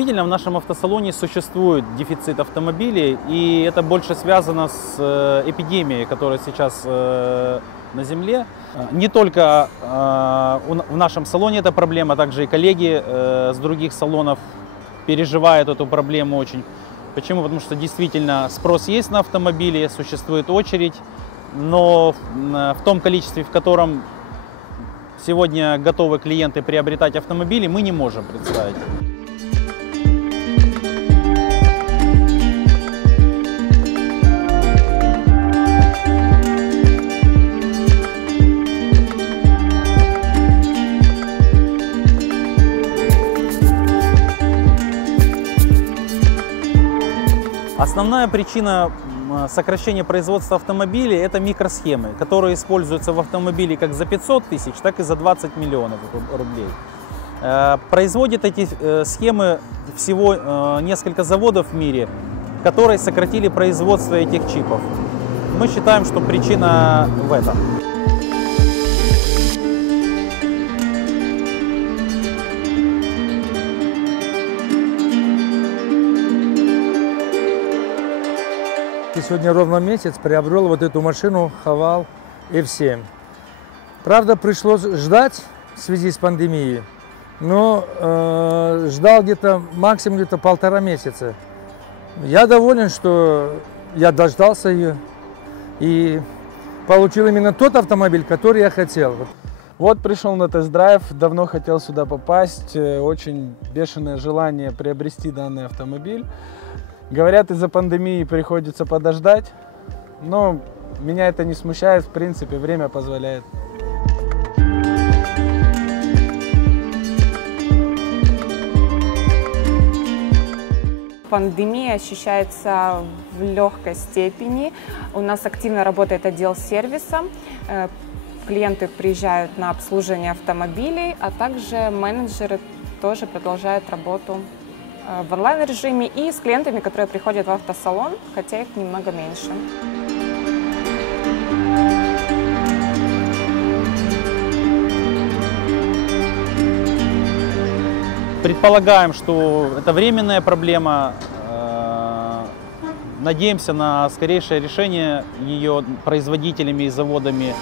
Действительно, в нашем автосалоне существует дефицит автомобилей, и это больше связано с эпидемией, которая сейчас на земле. Не только в нашем салоне эта проблема, также и коллеги с других салонов переживают эту проблему очень. Почему? Потому что действительно спрос есть на автомобили, существует очередь, но в том количестве, в котором сегодня готовы клиенты приобретать автомобили, мы не можем представить. Основная причина сокращения производства автомобилей – это микросхемы, которые используются в автомобиле как за 500 тысяч, так и за 20 миллионов рублей. Производят эти схемы всего несколько заводов в мире, которые сократили производство этих чипов. Мы считаем, что причина в этом. Сегодня ровно месяц приобрел вот эту машину Haval F7. Правда, пришлось ждать в связи с пандемией, но ждал где-то максимум где-то 1,5 месяца. Я доволен, что я дождался ее и получил именно тот автомобиль, который я хотел. Вот пришел на тест-драйв, давно хотел сюда попасть, очень бешеное желание приобрести данный автомобиль. Говорят, из-за пандемии приходится подождать, но меня это не смущает, в принципе, время позволяет. Пандемия ощущается в легкой степени. У нас активно работает отдел сервиса. Клиенты приезжают на обслуживание автомобилей, а также менеджеры тоже продолжают работу в онлайн-режиме и с клиентами, которые приходят в автосалон, хотя их немного меньше. Предполагаем, что это временная проблема. Надеемся на скорейшее решение ее производителями и заводами